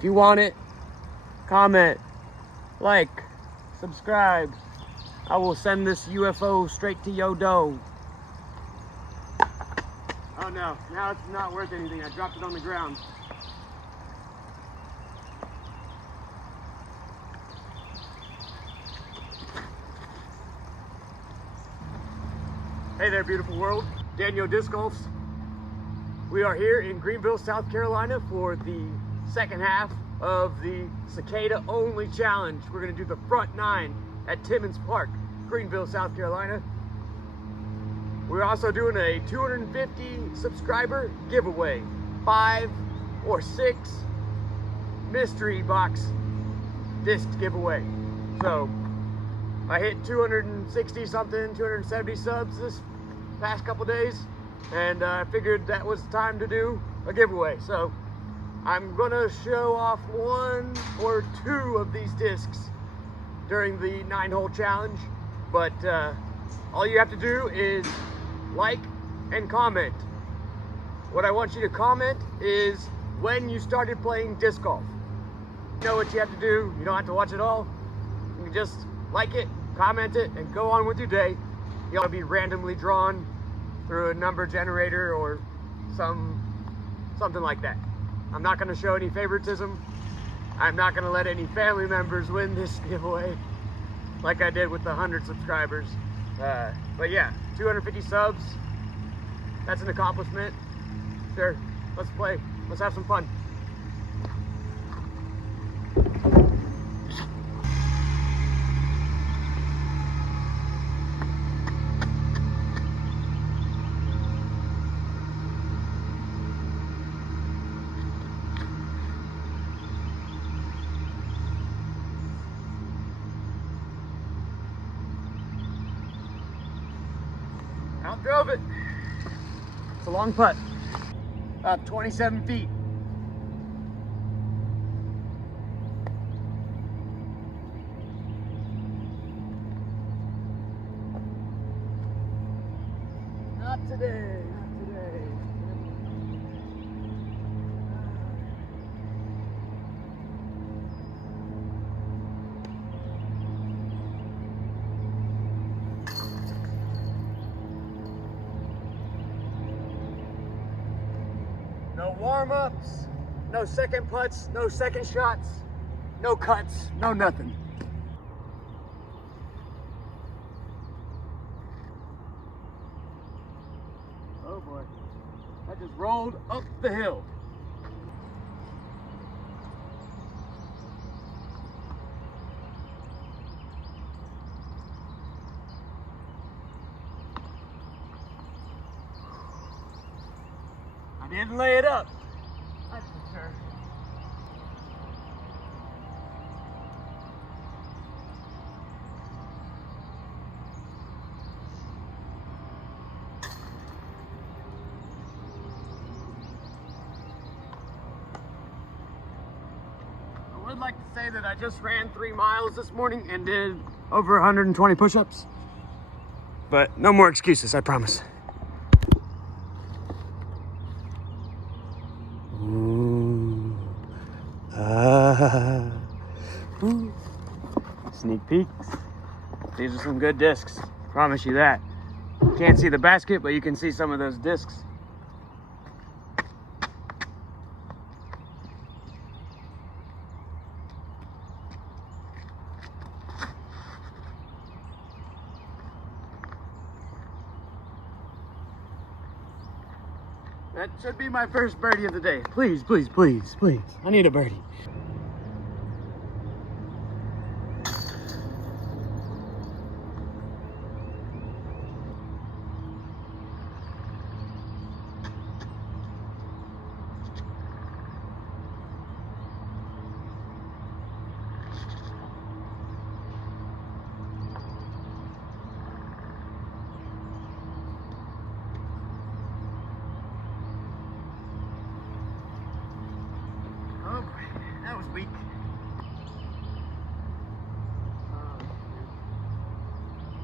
If you want it, comment, like, subscribe. I will send this UFO straight to your door. Oh no, now it's not worth anything. I dropped it on the ground. Hey there, beautiful world. Daniel Disc Golfs. We are here in Greenville, South Carolina for the second half of the Cicada only challenge. We're gonna do the front nine at Timmons Park, Greenville, South Carolina. We're also doing a 250 subscriber giveaway, 5 or 6 mystery box disc giveaway. So I hit 260 something, 270 subs this past couple days, and I figured that was time to do a giveaway. So I'm gonna show off 1 or 2 of these discs during the 9-hole challenge, but all you have to do is like and comment. What I want you to comment is when you started playing disc golf. You know what you have to do. You don't have to watch it all. You can just like it, comment it, and go on with your day. You'll be randomly drawn through a number generator or something like that. I'm not going to show any favoritism. I'm not going to let any family members win this giveaway like I did with the 100 subscribers. But yeah, 250 subs, that's an accomplishment. Sure, let's play, let's have some fun. Outdrove it. It's a long putt, about 27 feet. Not today, not today. No warm-ups, no second putts, no second shots, no cuts, no nothing. Oh boy, I just rolled up the hill. I didn't lay it up, that's for sure. I would like to say that I just ran 3 miles this morning and did over 120 push-ups, but no more excuses, I promise. Sneak peeks. These are some good discs. Promise you that. Can't see the basket, but you can see some of those discs. That should be my first birdie of the day. Please, please, please, please. I need a birdie. Oh boy, that was weak.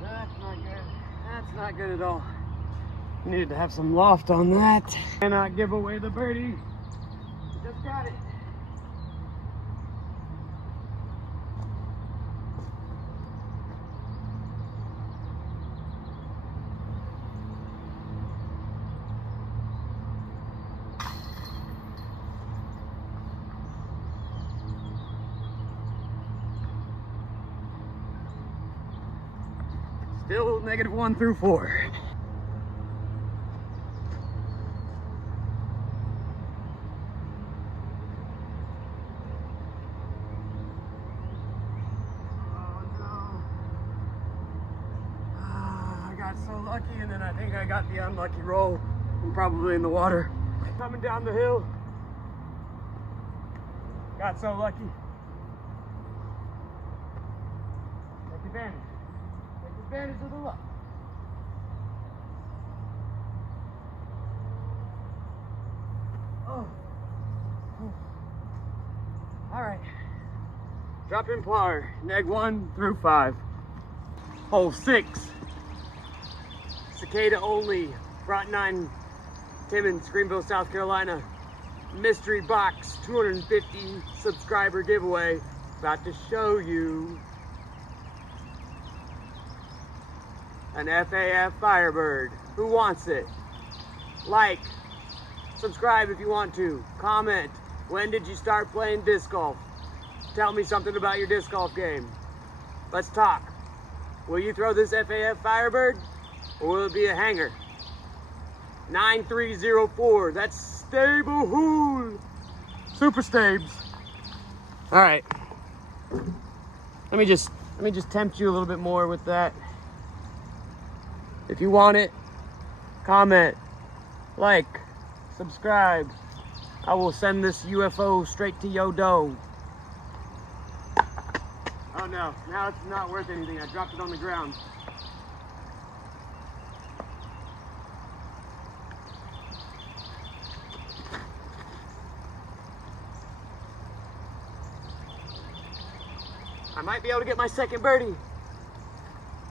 That's not good. That's not good at all. Needed to have some loft on that. Cannot give away the birdie. Just got it. Still -1 through 4. So lucky, and then I think I got the unlucky roll. I'm probably in the water. Coming down the hill. Got so lucky. Take advantage. Take advantage of the luck. Oh. All right. Drop in par. Neg 1 through 5. Hole 6. Cicada only, front 9, Timmins, Greenville, South Carolina. Mystery box, 250 subscriber giveaway. About to show you an FAF Firebird. Who wants it? Like, subscribe if you want to. Comment, when did you start playing disc golf? Tell me something about your disc golf game. Let's talk. Will you throw this FAF Firebird? Or will it be a hanger? 9304. That's stable hool. Super stabs. All right. Let me just tempt you a little bit more with that. If you want it, comment, like, subscribe. I will send this UFO straight to your dough. Oh no, now it's not worth anything. I dropped it on the ground. I might be able to get my second birdie.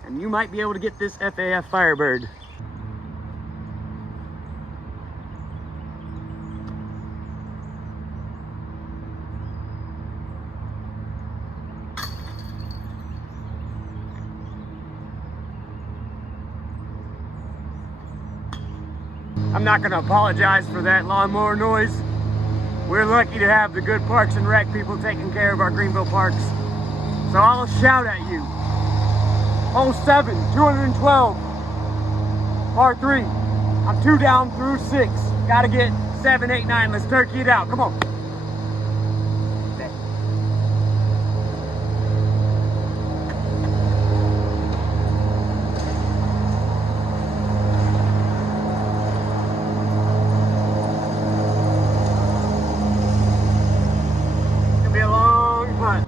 And you might be able to get this FAF Firebird. I'm not gonna apologize for that lawnmower noise. We're lucky to have the good Parks and Rec people taking care of our Greenville parks. So I'll shout at you. Hole 7, 212, par 3. I'm 2 down through 6. Gotta get 7, 8, 9. Let's turkey it out. Come on. It's gonna be a long putt.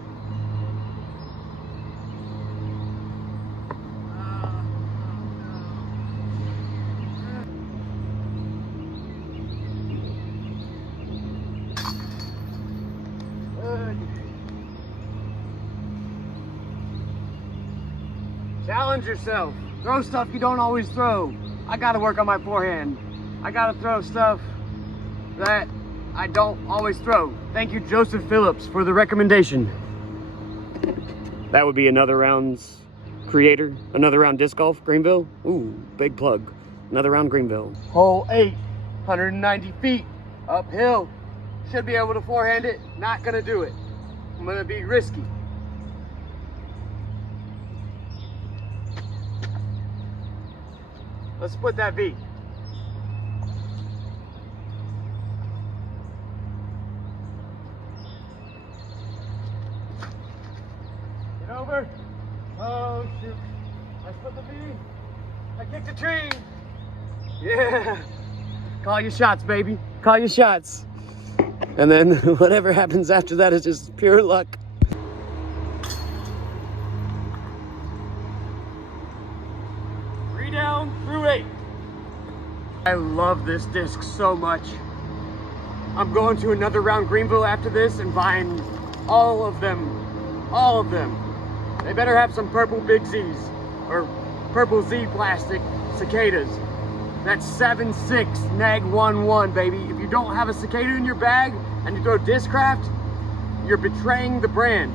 Challenge yourself. Throw stuff you don't always throw. I gotta work on my forehand. I gotta throw stuff that I don't always throw. Thank you, Joseph Phillips, for the recommendation. That would be Another Round's creator. Another Round Disc Golf, Greenville. Ooh, big plug. Another Round Greenville. Hole 8, 190 feet, uphill. Should be able to forehand it. Not gonna do it. I'm gonna be risky. Let's split that V. Get over. Oh shoot. I split the V. I kicked the tree. Yeah. Call your shots, baby. Call your shots. And then whatever happens after that is just pure luck. Down through 8. I love this disc so much. I'm going to Another Round Greenville after this and buying all of them. All of them. They better have some purple Big Z's or purple Z plastic Cicadas. That's 7.6 neg 1-1, baby. If you don't have a Cicada in your bag and you throw Discraft, you're betraying the brand.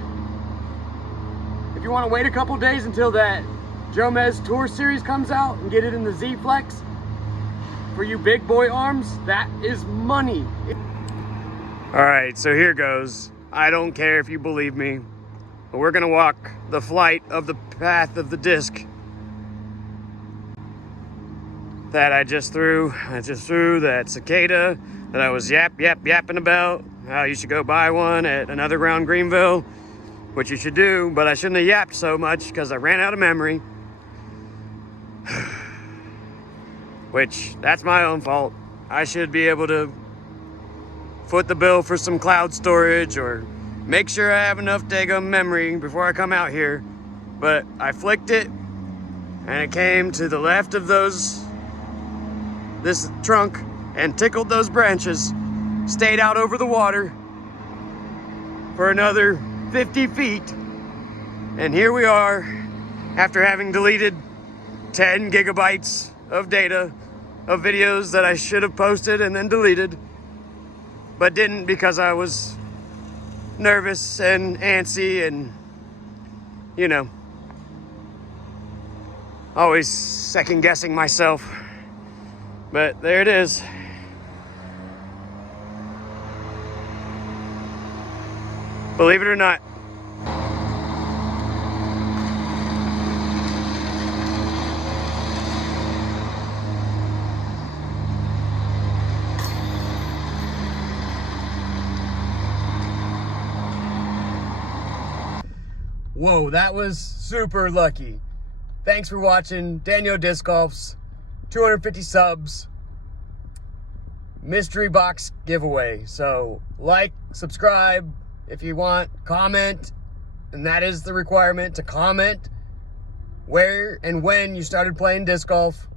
If you want to wait a couple days until that Jomez Tour Series comes out and get it in the Z Flex for you big boy arms, that is money. All right, so here goes. I don't care if you believe me, but we're gonna walk the flight of the path of the disc that I just threw. I just threw that cicada that I was yapping about. How you should go buy one at another ground Greenville, which you should do, but I shouldn't have yapped so much because I ran out of memory. Which, that's my own fault. I should be able to foot the bill for some cloud storage or make sure I have enough daggum memory before I come out here. But I flicked it and it came to the left of this trunk and tickled those branches, stayed out over the water for another 50 feet. And here we are after having deleted 10 gigabytes of data of videos that I should have posted and then deleted, but didn't because I was nervous and antsy and, you know, always second guessing myself. But there it is. Believe it or not. Whoa, that was super lucky. Thanks for watching Daniel Disc Golf's 250 subs mystery box giveaway. So like, subscribe if you want, comment, and that is the requirement, to comment where and when you started playing disc golf.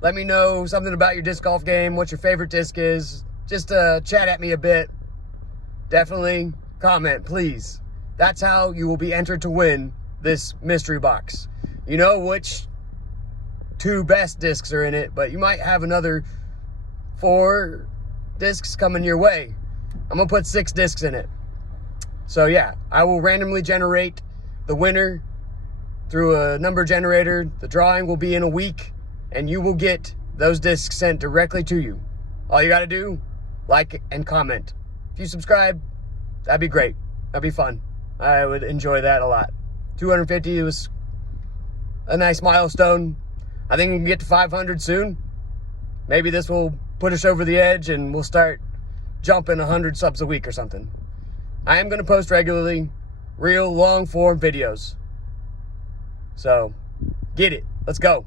Let me know something about your disc golf game, what your favorite disc is. Just chat at me a bit. Definitely comment, please. That's how you will be entered to win this mystery box. You know which 2 best discs are in it, but you might have another 4 discs coming your way. I'm gonna put 6 discs in it. So yeah, I will randomly generate the winner through a number generator. The drawing will be in a week, and you will get those discs sent directly to you. All you gotta do, like and comment. If you subscribe, that'd be great. That'd be fun. I would enjoy that a lot. 250 was a nice milestone. I think we can get to 500 soon. Maybe this will put us over the edge and we'll start jumping 100 subs a week or something. I am going to post regularly, real long form videos. So, get it. Let's go.